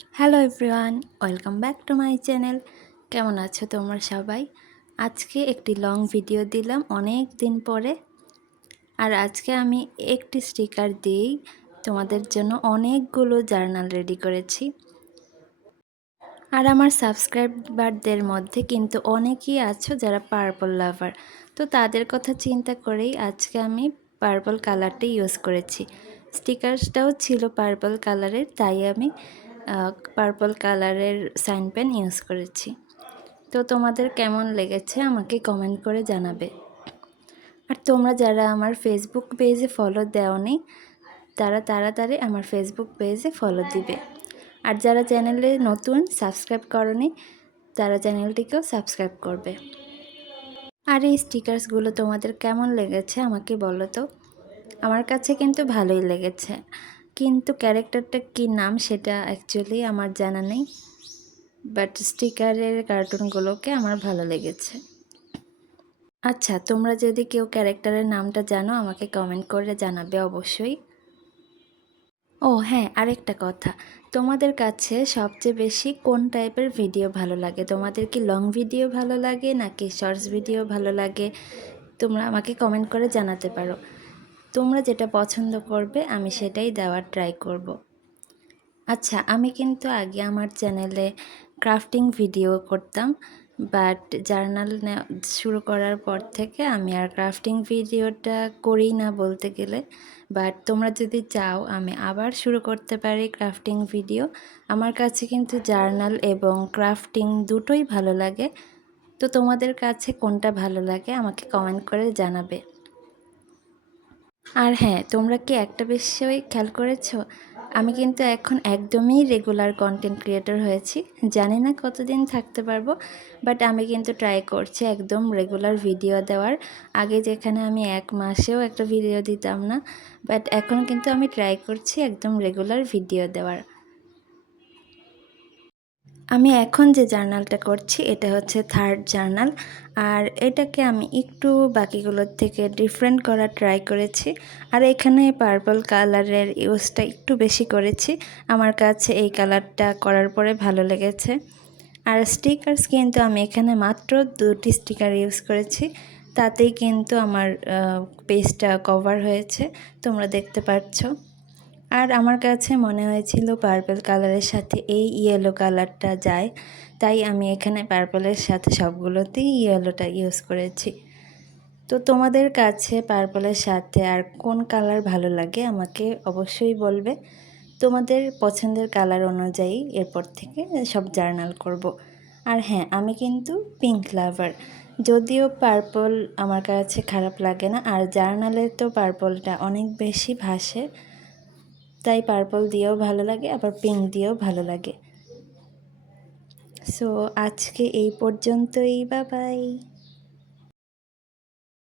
Hello everyone, welcome back to my channel. কেমন আছো তোমরা সবাই? আজকে একটি লং ভিডিও দিলাম অনেক দিন পরে। আর আজকে আমি একটি স্টিকার দিয়েই তোমাদের জন্য অনেকগুলো জার্নাল রেডি করেছি। আর আমার সাবস্ক্রাইবারদের মধ্যে কিন্তু অনেকেই আছো যারা পার্পল লাভার, তো তাদের কথা চিন্তা করেই আজকে আমি পার্পল কালারটাই ইউজ করেছি। স্টিকারসটাও ছিল পার্পল কালারের, তাই আমি পার্পল কালারের সাইন পেন ইউজ করেছি। তো তোমাদের কেমন লেগেছে আমাকে কমেন্ট করে জানাবে। আর তোমরা যারা আমার ফেসবুক পেজে ফলো দেওনি তারা তাড়াতাড়ি আমার ফেসবুক পেজে ফলো দিবে। আর যারা চ্যানেলে নতুন সাবস্ক্রাইব করনি তারা চ্যানেলটিকেও সাবস্ক্রাইব করবে। আর এই স্টিকার্সগুলো তোমাদের কেমন লেগেছে আমাকে বলো তো। আমার কাছে কিন্তু ভালোই লেগেছে, কিন্তু ক্যারেক্টারটা কী নাম সেটা অ্যাকচুয়ালি আমার জানা নেই, বাট স্টিকারের কার্টুনগুলোকে আমার ভালো লেগেছে। আচ্ছা, তোমরা যদি কেউ ক্যারেক্টারের নামটা জানো আমাকে কমেন্ট করে জানাবে অবশ্যই। ও হ্যাঁ, আরেকটা কথা, তোমাদের কাছে সবচেয়ে বেশি কোন টাইপের ভিডিও ভালো লাগে? তোমাদের কি লং ভিডিও ভালো লাগে নাকি শর্টস ভিডিও ভালো লাগে? তোমরা আমাকে কমেন্ট করে জানাতে পারো। তোমরা যেটা পছন্দ করবে আমি সেটাই দেওয়ার ট্রাই করব। আচ্ছা, আমি কিন্তু আগে আমার চ্যানেলে ক্রাফটিং ভিডিও করতাম, বাট জার্নাল শুরু করার পর থেকে আমি আর ক্রাফটিং ভিডিওটা করি না বলতে গেলে। বাট তোমরা যদি চাও আমি আবার শুরু করতে পারি ক্রাফটিং ভিডিও। আমার কাছে কিন্তু জার্নাল এবং ক্রাফটিং দুটোই ভালো লাগে। তো তোমাদের কাছে কোনটা ভালো লাগে আমাকে কমেন্ট করে জানাবে। আর হ্যাঁ, তোমরা কি একটা বিষয় খেয়াল করেছো? আমি কিন্তু এখন একদমই রেগুলার কন্টেন্ট ক্রিয়েটর হয়েছি। জানি না কতদিন থাকতে পারবো, বাট আমি কিন্তু ট্রাই করছি একদম রেগুলার ভিডিও দেওয়ার। আগে যেখানে আমি 1 মাসেও একটা ভিডিও দিতাম না, বাট এখন কিন্তু আমি ট্রাই করছি একদম রেগুলার ভিডিও দেওয়ার। আমি এখন যে জার্নালটা করছি এটা হচ্ছে 3rd জার্নাল, আর এটাকে আমি একটু বাকিগুলোর থেকে ডিফারেন্ট করার ট্রাই করেছি। আর এখানে পার্পল কালারের ইউজটা একটু বেশি করেছি, আমার কাছে এই কালারটা করার পরে ভালো লেগেছে। আর স্টিকার্স কিন্তু আমি এখানে মাত্র 2টি স্টিকার ইউজ করেছি, তাতেই কিন্তু আমার পেজটা কভার হয়েছে, তোমরা দেখতে পাচ্ছ। আর আমার কাছে মনে হয়েছিল পার্পল কালারের সাথে এই ইয়েলো কালারটা যায়, তাই আমি এখানে পার্পলের সাথে সবগুলোতেই ইয়েলোটা ইউজ করেছি। তো তোমাদের কাছে পার্পলের সাথে আর কোন কালার ভালো লাগে আমাকে অবশ্যই বলবে। তোমাদের পছন্দের কালার অনুযায়ী এরপর থেকে সব জার্নাল করব। আর হ্যাঁ, আমি কিন্তু পিঙ্ক লাভার, যদিও পার্পল আমার কাছে খারাপ লাগে না, আর জার্নালে তো পার্পলটা অনেক বেশি ভাসে, তাই পার্পল দিয়েও ভালো লাগে আবার পিঙ্ক দিয়েও ভালো লাগে। সো আজকে এই পর্যন্তই, বাই বাই।